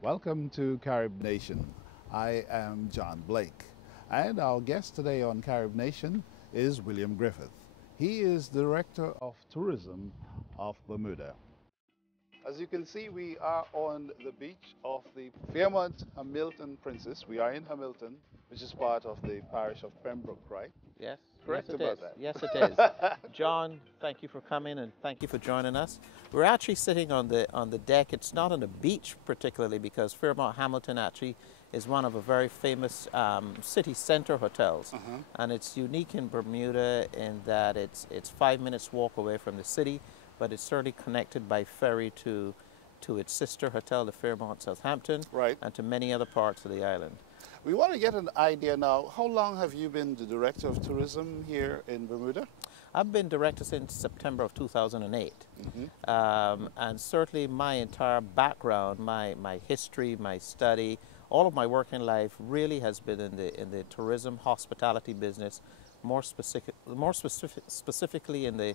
Welcome to Carib Nation. I am John Blake, and our guest today on Carib Nation is William Griffith. He is Director of Tourism of Bermuda. As you can see, we are on the beach of the Fairmont Hamilton Princess. We are in Hamilton, which is part of the parish of Pembroke, right? Yes, Correct yes it about is. that? Yes, it is. John, thank you for coming and thank you for joining us. We're actually sitting on the deck. It's not on the beach particularly because Fairmont Hamilton actually is one of a very famous city center hotels, and it's unique in Bermuda in that it's 5 minutes walk away from the city, but it's certainly connected by ferry to its sister hotel, the Fairmont Southampton, Right. and to many other parts of the island. We want to get an idea now. How long have you been the Director of Tourism here in Bermuda? I've been director since September of 2008. And certainly my entire background, my history, my study, all of my working life really has been in the tourism hospitality business, specifically in the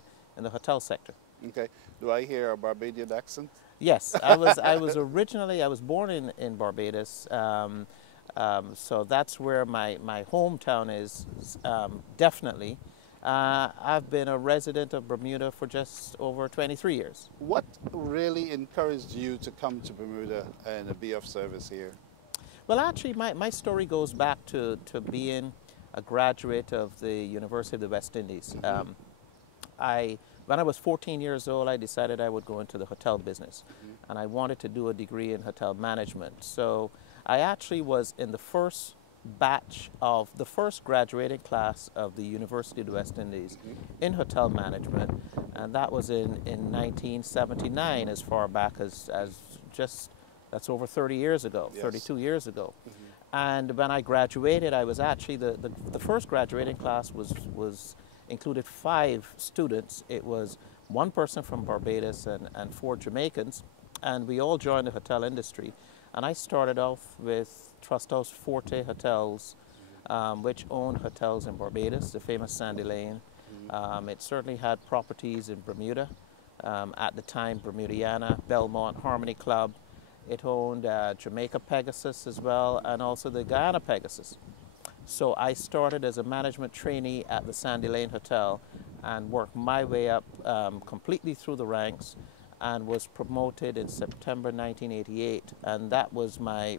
hotel sector. Okay. Do I hear a Barbadian accent? Yes, I was born in Barbados. So that's where my hometown is, definitely. I've been a resident of Bermuda for just over 23 years. What really encouraged you to come to Bermuda and be of service here? Well, actually, my story goes back to being a graduate of the University of the West Indies. When I was 14 years old, I decided I would go into the hotel business, and I wanted to do a degree in hotel management. So I actually was in the first batch of the first graduating class of the University of the West Indies in hotel management, and that was in 1979, as far back as that's over 30 years ago, yes. 32 years ago. And when I graduated, I was actually the first graduating class was included 5 students. It was 1 person from Barbados and 4 Jamaicans, and we all joined the hotel industry. And I started off with Trust House Forte Hotels, which owned hotels in Barbados, the famous Sandy Lane. It certainly had properties in Bermuda. At the time, Bermudiana, Belmont, Harmony Club. It owned Jamaica Pegasus as well, and also the Guyana Pegasus. So I started as a management trainee at the Sandy Lane Hotel and worked my way up completely through the ranks, and was promoted in September 1988, and that was my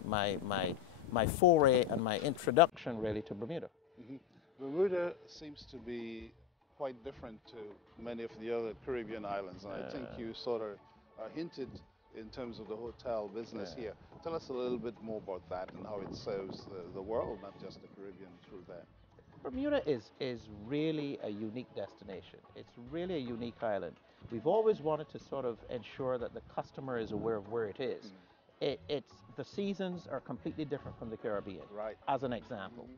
foray and my introduction really to Bermuda. Bermuda seems to be quite different to many of the other Caribbean islands, and I think you sort of hinted in terms of the hotel business here. Tell us a little bit more about that and how it serves the world, not just the Caribbean, through that. Bermuda is really a unique destination. It's really a unique island. We've always wanted to sort of ensure that the customer is aware of where it is. The seasons are completely different from the Caribbean, right. As an example.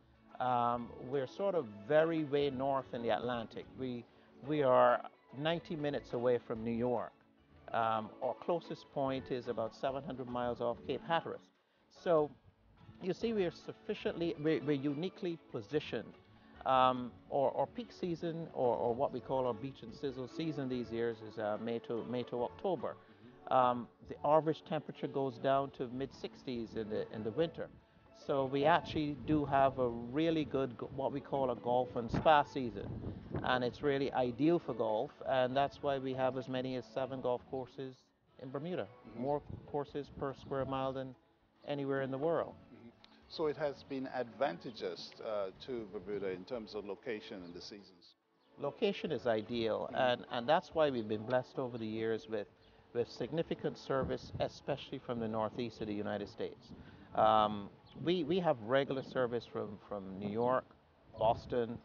We're sort of very way north in the Atlantic. We are 90 minutes away from New York. Our closest point is about 700 miles off Cape Hatteras. So you see, we're uniquely positioned. Our peak season, or what we call our beach and sizzle season these years, is May to October. The average temperature goes down to mid-60s in the winter. So we actually do have a really good, what we call a golf and spa season. And it's really ideal for golf, and that's why we have as many as 7 golf courses in Bermuda. More courses per square mile than anywhere in the world. So it has been advantageous to Bermuda in terms of location and the seasons. Location is ideal, and that's why we've been blessed over the years with significant service, especially from the northeast of the United States. We have regular service from New York, Boston,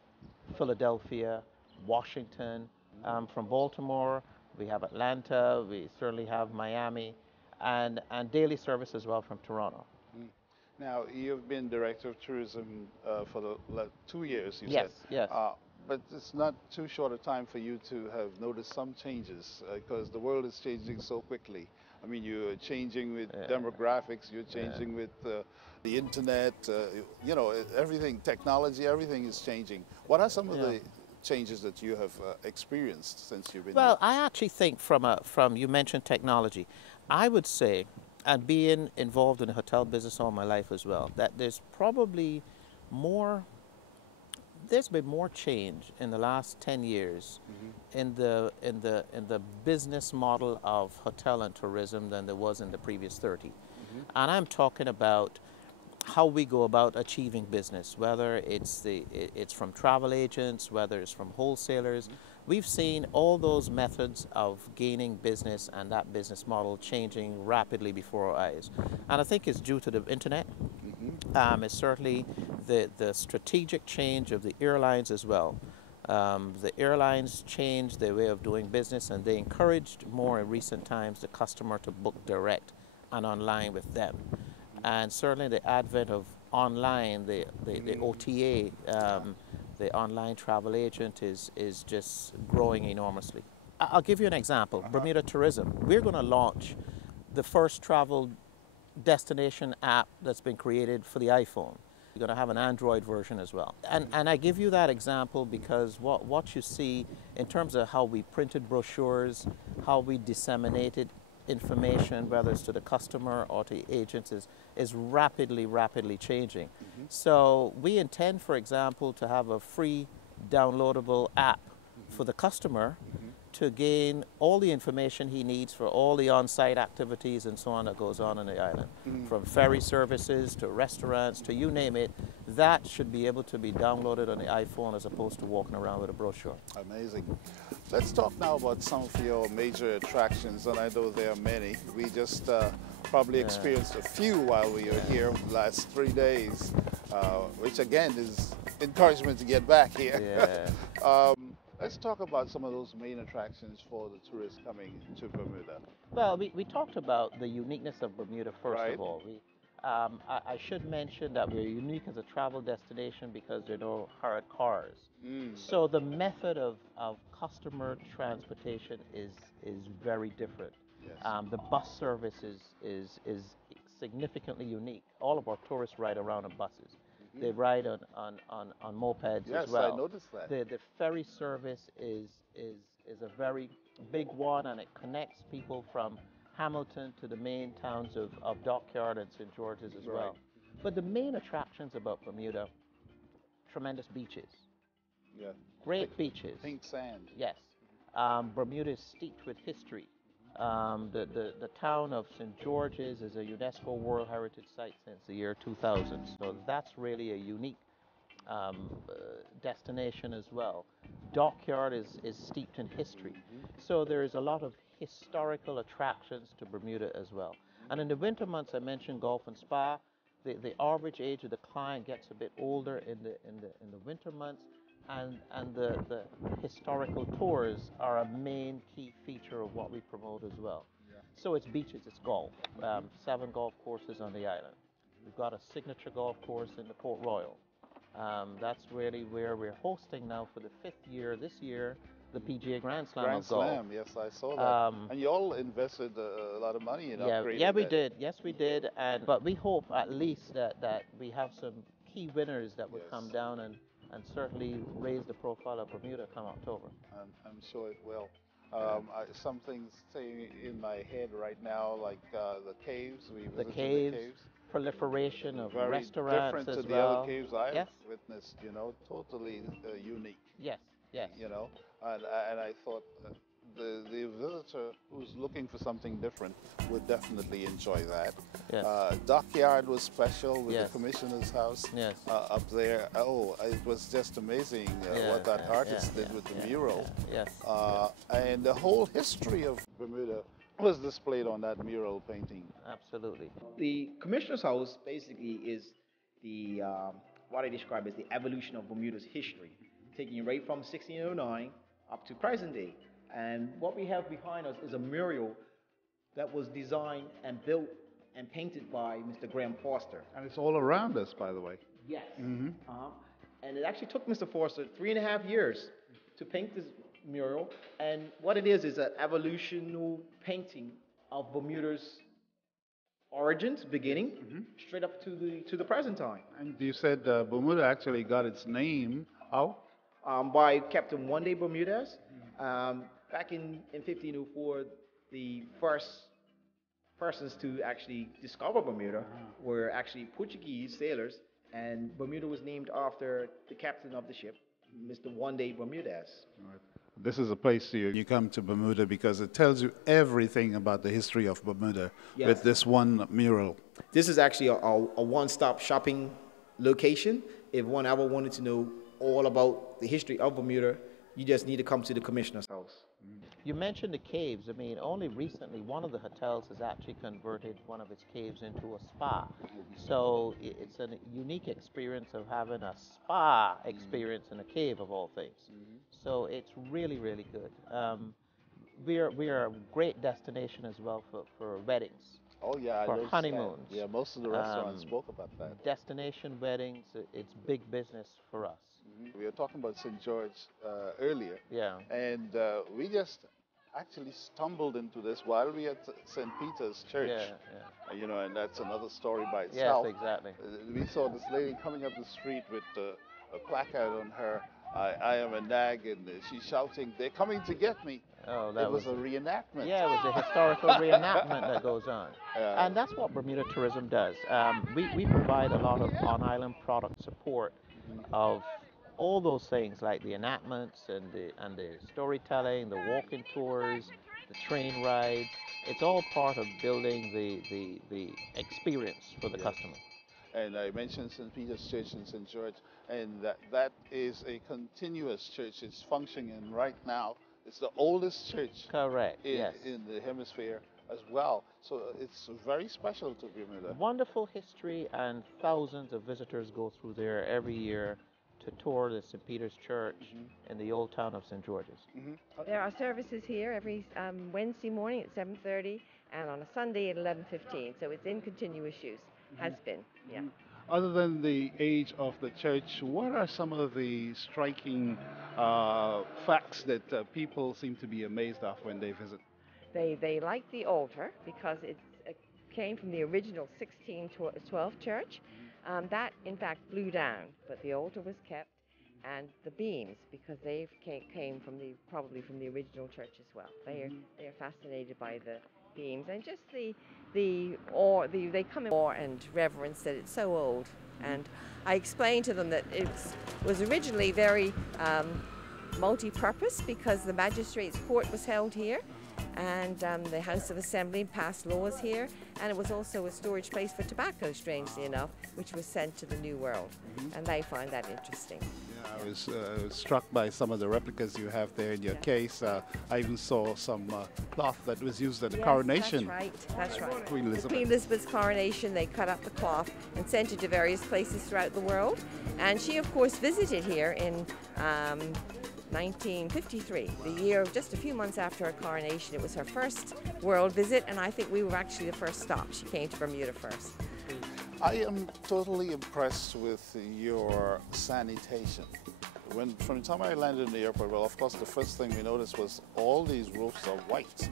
Philadelphia, Washington, from Baltimore. We have Atlanta, we certainly have Miami, and daily service as well from Toronto. Now, you've been Director of Tourism for the 2 years, you said. Yes. But it's not too short a time for you to have noticed some changes, because the world is changing so quickly. I mean, you're changing with demographics, you're changing with the internet, you know, everything, technology, everything is changing. What are some of the changes that you have experienced since you've been here? I actually think from you mentioned technology. I would say and being involved in the hotel business all my life as well, that there's probably more, there's been more change in the last 10 years in the business model of hotel and tourism than there was in the previous 30. And I'm talking about how we go about achieving business, whether it's from travel agents, whether it's from wholesalers. We've seen all those methods of gaining business and that business model changing rapidly before our eyes. And I think it's due to the internet. It's certainly the strategic change of the airlines as well. The airlines changed their way of doing business, and they encouraged more in recent times the customer to book direct and online with them. And certainly the advent of online, the OTA, the online travel agent is just growing enormously. I'll give you an example. Bermuda Tourism. We're going to launch the first travel destination app that's been created for the iPhone. We're going to have an Android version as well. And I give you that example because what you see in terms of how we printed brochures, how we disseminated information, whether it's to the customer or to agents, is rapidly changing. So we intend, for example, to have a free downloadable app for the customer to gain all the information he needs for all the on-site activities and so on that goes on the island. From ferry services to restaurants to you name it, that should be able to be downloaded on the iPhone as opposed to walking around with a brochure. Amazing. Let's talk now about some of your major attractions, and I know there are many. We just probably experienced a few while we were here the last 3 days, which again is encouragement to get back here. Let's talk about some of those main attractions for the tourists coming to Bermuda. Well, we talked about the uniqueness of Bermuda first of all. I should mention that we're unique as a travel destination because there are no hard cars. So the method of customer transportation is very different. The bus service is significantly unique. All of our tourists ride around on buses. They ride on mopeds as well. Yes, I noticed that. The ferry service is a very big one, and it connects people from Hamilton to the main towns of Dockyard and St. George's as well. But the main attractions about Bermuda, tremendous beaches. Great beaches. Pink sand. Yes. Bermuda is steeped with history. The town of St. George's is a UNESCO World Heritage Site since the year 2000. So that's really a unique destination as well. Dockyard is steeped in history. So there's a lot of historical attractions to Bermuda as well. And in the winter months, I mentioned golf and spa. The average age of the client gets a bit older in the winter months, and the historical tours are a main key feature of what we promote as well. So it's beaches, it's golf. 7 golf courses on the island. We've got a signature golf course in the Port Royal. That's really where we're hosting now for the 5th year this year, the PGA Grand Slam of golf. Grand Slam, yes, I saw that. And you all invested a lot of money in upgrading Yeah, we that. did. Yes, we did. But we hope at least that we have some key winners that would come down and certainly raise the profile of Bermuda come October. I'm sure it will. Something's staying in my head right now, like the caves. We visited the caves. Proliferation of Very restaurants different as to the well. other caves I've witnessed, totally unique. Yes. And I thought the visitor who's looking for something different would definitely enjoy that. Dockyard was special with the commissioner's house up there. Oh, it was just amazing what that artist did with the mural. And the whole history of Bermuda was displayed on that mural painting. Absolutely. The commissioner's house basically is the what I describe as the evolution of Bermuda's history, taking you right from 1609 up to present day. And what we have behind us is a mural that was designed and built and painted by Mr. Graham Foster. And it's all around us, by the way. Yes. And it actually took Mr. Foster 3.5 years to paint this mural. And what it is an evolutional painting of Bermuda's origins, beginning, straight up to the present time. And you said Bermuda actually got its name how? By Captain One Day Bermudez. Back in 1504, the first persons to actually discover Bermuda were actually Portuguese sailors, and Bermuda was named after the captain of the ship, Mr. One Day Bermudez. Right. This is a place you come to Bermuda because it tells you everything about the history of Bermuda Yes. with this one mural. This is actually a one-stop shopping location. If one ever wanted to know all about the history of Bermuda, you just need to come to the commissioner's house. You mentioned the caves. I mean, only recently one of the hotels has actually converted one of its caves into a spa. So it's a unique experience of having a spa experience in a cave of all things. So it's really, really good. We are a great destination as well for weddings, Oh yeah, for honeymoons. Yeah, most of the restaurants Um, spoke about that. Destination weddings, it's big business for us. We were talking about St. George earlier, Yeah. and we just actually stumbled into this while we at St. Peter's Church. Yeah. You know, and that's another story by Yes, itself. exactly. We saw this lady coming up the street with a placard on her. I am a nag, and she's shouting, "They're coming to get me!" Oh, that It was a reenactment. Yeah, it was a historical reenactment that goes on. Yeah. And that's what Bermuda Tourism does. We provide a lot of on-island product support of all those things like the enactments and the storytelling, the walking tours, the train rides. It's all part of building the experience for the customer. And I mentioned St. Peter's Church in St. George, and that is a continuous church. It's functioning right now. It's the oldest church Correct, yes. in the hemisphere as well. So it's very special to Bermuda. Wonderful history, and thousands of visitors go through there every year to tour the St. Peter's Church in the old town of St. George's. There are services here every Wednesday morning at 7:30 and on a Sunday at 11:15. So it's in continuous use. Has been, yeah. Other than the age of the church, what are some of the striking facts that people seem to be amazed of when they visit? They like the altar because it came from the original 1612 church. That in fact blew down, but the altar was kept, and the beams because they came from probably from the original church as well. They are fascinated by the beams and just they come in awe and reverence that it's so old. And I explained to them that it was originally very multi-purpose because the magistrates' court was held here, and the House of Assembly passed laws here, and it was also a storage place for tobacco, strangely enough, which was sent to the New World, and they find that interesting. I was struck by some of the replicas you have there in your case. I even saw some cloth that was used at the coronation. That's right. Queen Elizabeth. Queen Elizabeth's coronation, they cut up the cloth and sent it to various places throughout the world. And she, of course, visited here in 1953, the year just a few months after her coronation. It was her first world visit, and I think we were actually the first stop. She came to Bermuda first. I am totally impressed with your sanitation. From the time I landed in the airport, well, of course, the first thing we noticed was all these roofs are white.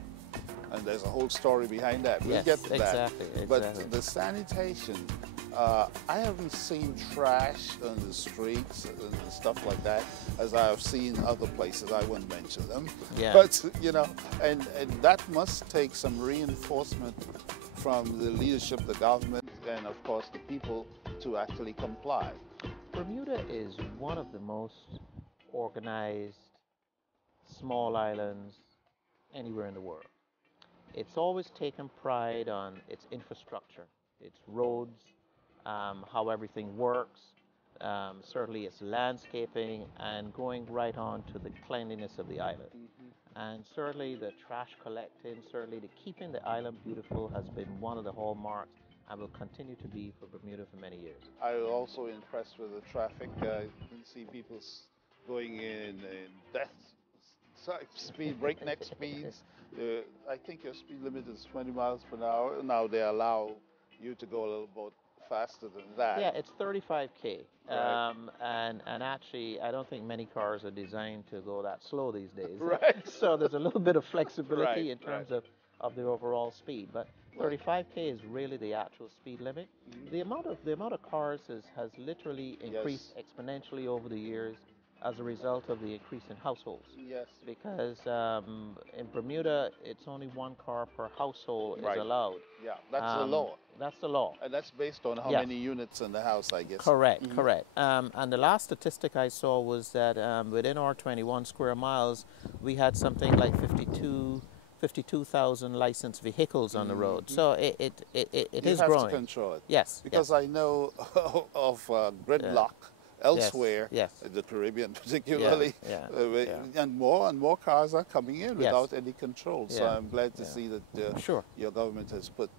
And there's a whole story behind that. We'll get to that. Exactly. But the sanitation, I haven't seen trash on the streets and stuff like that as I have seen other places. I won't mention them. Yeah. But, you know, and that must take some reinforcement from the leadership, the government, and of course the people to actually comply. Bermuda is one of the most organized small islands anywhere in the world. It's always taken pride on its infrastructure, its roads, how everything works, certainly its landscaping, and going right on to the cleanliness of the island. And certainly the trash collecting, certainly the keeping the island beautiful has been one of the hallmarks and will continue to be for Bermuda for many years. I was also impressed with the traffic. You can see people going in death speed, breakneck speeds. I think your speed limit is 20 miles per hour. Now they allow you to go a little bit faster than that. Yeah, it's 35K. Right. And actually, I don't think many cars are designed to go that slow these days. Right. So there's a little bit of flexibility Right, in terms of the overall speed. But 35K is really the actual speed limit. The amount of cars has literally increased exponentially over the years. as a result of the increase in households. Yes. Because in Bermuda, it's only 1 car per household is Right. allowed. Yeah, that's the law. That's the law. And that's based on how Yes. many units in the house, I guess. Correct, correct. And the last statistic I saw was that within our 21 square miles, we had something like 52,000 licensed vehicles on the road. So it is You have growing. to control it. Yes. Because yes. I know of gridlock elsewhere, yes. the Caribbean particularly, Yeah, and more cars are coming in Yes. without any control. So Yeah, I'm glad to see that Sure. your government has put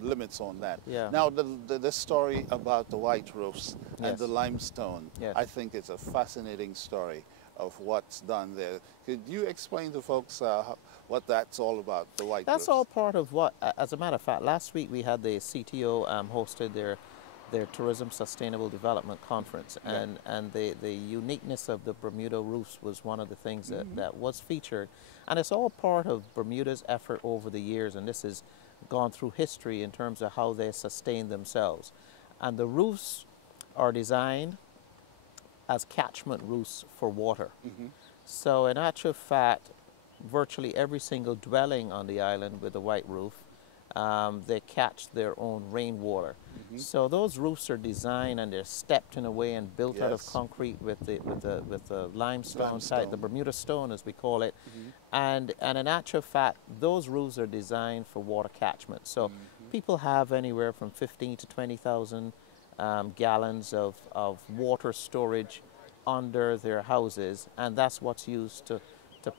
limits on that. Yeah. Now, the story about the white roofs and Yes. the limestone, Yes. I think it's a fascinating story of what's done there. Could you explain to folks what that's all about, the white That's roofs? all part of what, as a matter of fact, last week we had the CTO hosted their Tourism Sustainable Development Conference, and the uniqueness of the Bermuda roofs was one of the things that was featured. And it's all part of Bermuda's effort over the years, and this has gone through history in terms of how they sustain themselves. And the roofs are designed as catchment roofs for water. So in actual fact, virtually every single dwelling on the island with a white roof, they catch their own rainwater. So those roofs are designed and they're stepped in a way and built out of Yes. concrete with the limestone type, the Bermuda stone as we call it. And in actual fact, those roofs are designed for water catchment. So people have anywhere from 15 to 20,000 gallons of water storage under their houses, and that's what's used to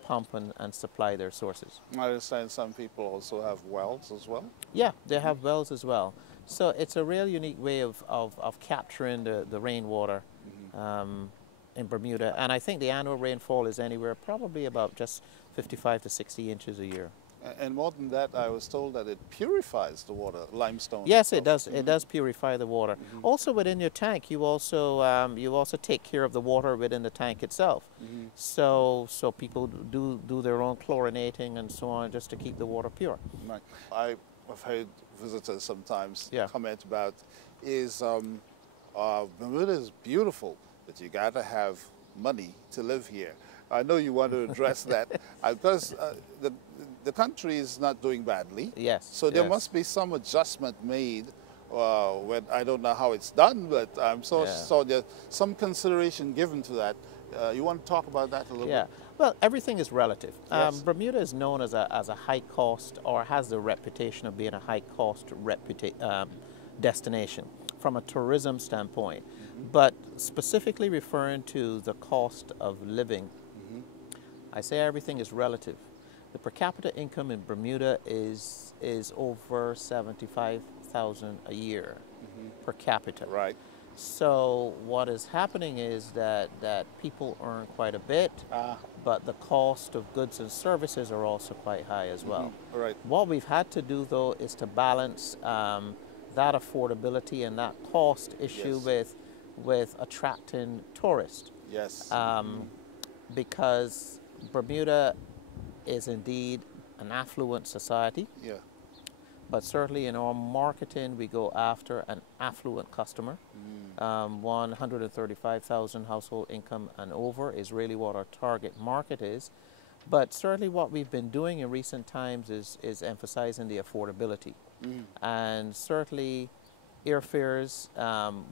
pump and supply their sources. I understand some people also have wells as well. Yeah, they have wells as well. So it's a real unique way of capturing the rainwater in Bermuda. And I think the annual rainfall is anywhere probably about just 55 to 60 inches a year. And more than that, I was told that it purifies the water, limestone. Yes, it does. It does purify the water. Also within your tank, you also take care of the water within the tank itself. So people do their own chlorinating and so on just to keep the water pure. Right. I've heard visitors sometimes Yeah. comment about is Bermuda is beautiful, but you got to have money to live here. I know you want to address that because the country is not doing badly. Yes. So there yes. must be some adjustment made. When I don't know how it's done, but I'm so there's some consideration given to that. You want to talk about that a little bit? Well, everything is relative. Yes. Bermuda is known as a high cost, or has the reputation of being a high cost destination from a tourism standpoint. But specifically referring to the cost of living, I say everything is relative. The per capita income in Bermuda is over $75,000 a year per capita. Right. So what is happening is that people earn quite a bit, but the cost of goods and services are also quite high as well. Right. What we've had to do though is to balance that affordability and that cost issue with attracting tourists. Yes. Because Bermuda is indeed an affluent society. Yeah. But certainly in our marketing, we go after an affluent customer. 135,000 household income and over is really what our target market is. But certainly what we've been doing in recent times is emphasizing the affordability. And certainly airfares,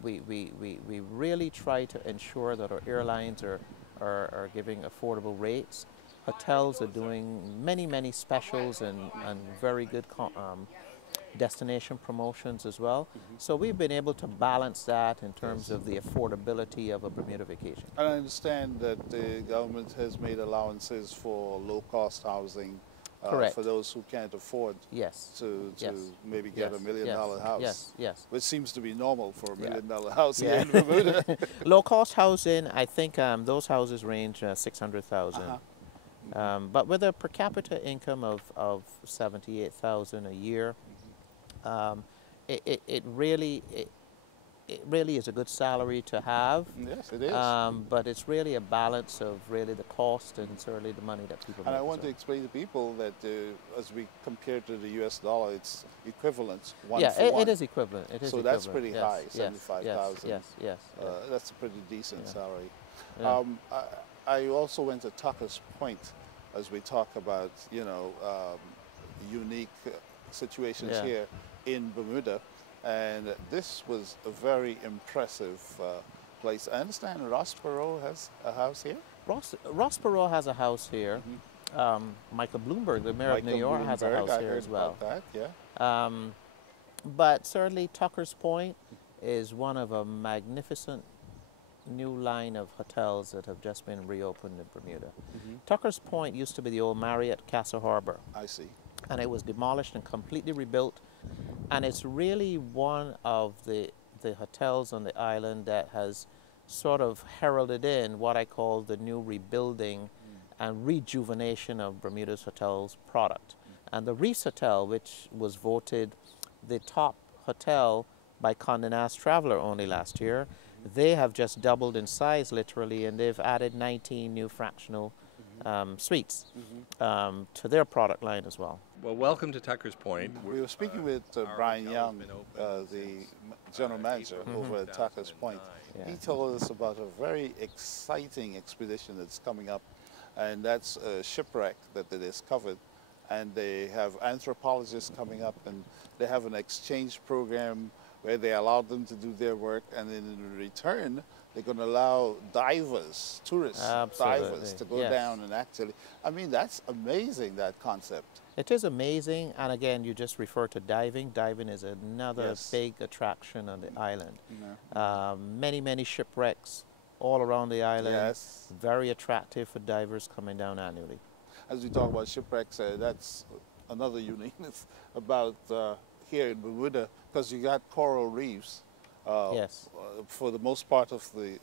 we really try to ensure that our airlines are giving affordable rates. Hotels are doing many specials and very good destination promotions as well. So we've been able to balance that in terms of the affordability of a Bermuda vacation. And I understand that the government has made allowances for low-cost housing Correct. for those who can't afford to maybe get $1 million house. Yes. Which seems to be normal for $1 million house here in Bermuda. Low-cost housing, I think those houses range 600,000. But with a per capita income of 78,000 a year, it really is a good salary to have. Yes, it is. But it's really a balance of really the cost and certainly the money that people And make. I want to explain to people that as we compare to the US dollar, it's equivalent one for one. It is equivalent. It is so equivalent. that's pretty high, 75,000. Yes. That's a pretty decent salary. Yeah. I also went to Tucker's Point as we talk about, unique situations Yeah. here in Bermuda. And this was a very impressive place. I understand Rossborough has a house here? Rossborough has a house here. Michael Bloomberg, the mayor of New Michael York, has a Bloomberg, house I here heard as well. about that, yeah. But certainly Tucker's Point is one of a magnificent new line of hotels that have just been reopened in Bermuda. Tucker's Point used to be the old Marriott Castle Harbor, I see. and it was demolished and completely rebuilt. And it's really one of the hotels on the island that has sort of heralded in what I call the new rebuilding and rejuvenation of Bermuda's hotels product. And the Reefs Hotel, which was voted the top hotel by Condé Nast Traveler only last year, they have just doubled in size literally, and they've added 19 new fractional suites to their product line as well. Well, welcome to Tucker's Point. We were speaking with Brian Young, the general manager over at Tucker's Point. Yeah. He told us about a very exciting expedition that's coming up, and that's a shipwreck that they discovered. And they have anthropologists coming up, and they have an exchange program where they allow them to do their work, and then in return, they're going to allow divers, tourists, divers, to go down and actually, I mean, that's amazing, that concept. It is amazing, and again, you just refer to diving. Diving is another big attraction on the island. Many shipwrecks all around the island. Yes. Very attractive for divers coming down annually. As we talk about shipwrecks, that's another uniqueness about here in Bermuda, because you got coral reefs. For the most part of the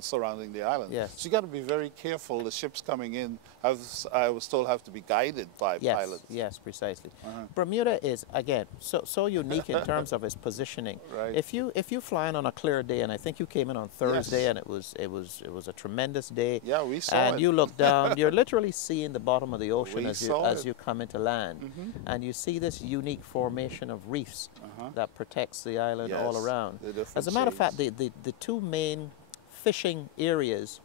surrounding the island. Yes. So you got to be very careful. The ships coming in, I was told, have to be guided by pilots. Yes, precisely. Bermuda is again so unique in terms of its positioning. Right. If you flying on a clear day, and I think you came in on Thursday, and it was a tremendous day. Yeah, we saw and it. you look down, you're literally seeing the bottom of the ocean as you come into land, and you see this unique formation of reefs that protects the island all around. As a matter of fact, the two main fishing areas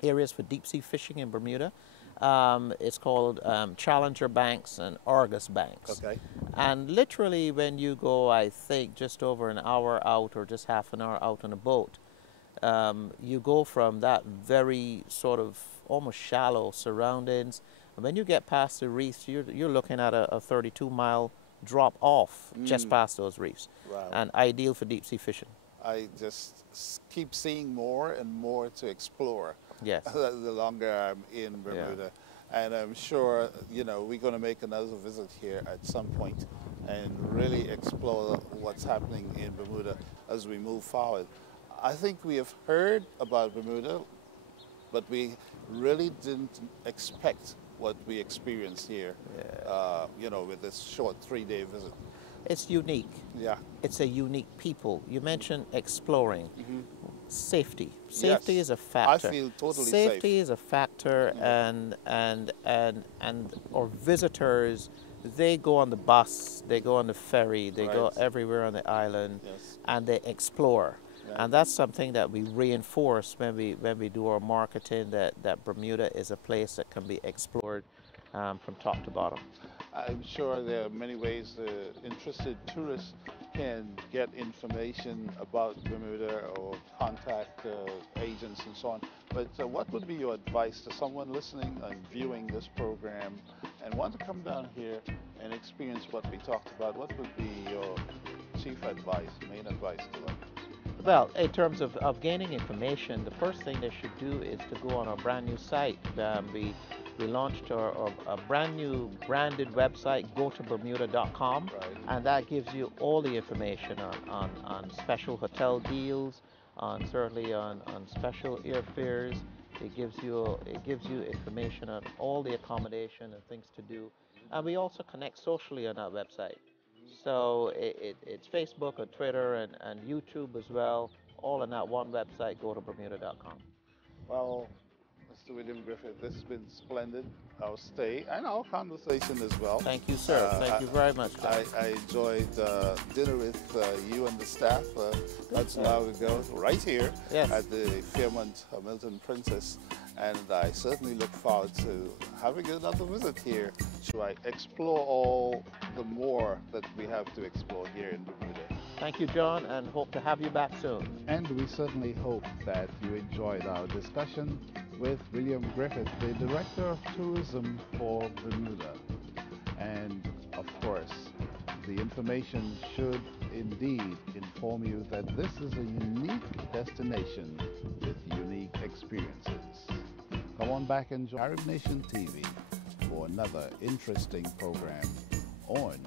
for deep sea fishing in Bermuda, it's called Challenger Banks and Argus Banks. Okay. And literally when you go, I think, just over an hour out or just half an hour out on a boat, you go from that very sort of almost shallow surroundings, and when you get past the reefs, you're looking at a 32-mile drop off just past those reefs. Wow. And ideal for deep sea fishing. I just keep seeing more and more to explore. Yes. The longer I'm in Bermuda. And I'm sure, we're going to make another visit here at some point and really explore what's happening in Bermuda as we move forward. I think we have heard about Bermuda, but we really didn't expect what we experienced here, with this short 3-day visit. It's unique. Yeah. It's a unique people. You mentioned exploring. Safety. Safety is a factor. I feel totally Safety safe. is a factor, and or visitors, they go on the bus, they go on the ferry, they go everywhere on the island, and they explore. And that's something that we reinforce when we do our marketing, that Bermuda is a place that can be explored from top to bottom. I'm sure there are many ways the interested tourists can get information about Bermuda or contact agents and so on. But what would be your advice to someone listening and viewing this program and want to come down here and experience what we talked about? What would be your chief advice, main advice to them? Well, in terms of gaining information, the first thing they should do is to go on our brand new site. We launched a brand new branded website, gotobermuda.com, and that gives you all the information on special hotel deals, certainly on special airfares. It gives you information on all the accommodation and things to do, and we also connect socially on that website. So it's Facebook and Twitter and YouTube as well, all on that one website, gotobermuda.com. Well, Mr. William Griffith, this has been splendid, our stay and our conversation as well. Thank you, sir. Thank you very much, John. I enjoyed dinner with you and the staff not so long ago, right here at the Fairmont Milton Princess. And I certainly look forward to having another visit here to explore all the more that we have to explore here in Bermuda. Thank you, John, and hope to have you back soon. And we certainly hope that you enjoyed our discussion with William Griffith, the Director of Tourism for Bermuda. And of course, the information should indeed inform you that this is a unique destination with unique experiences. Come on back and join Carib Nation TV for another interesting program on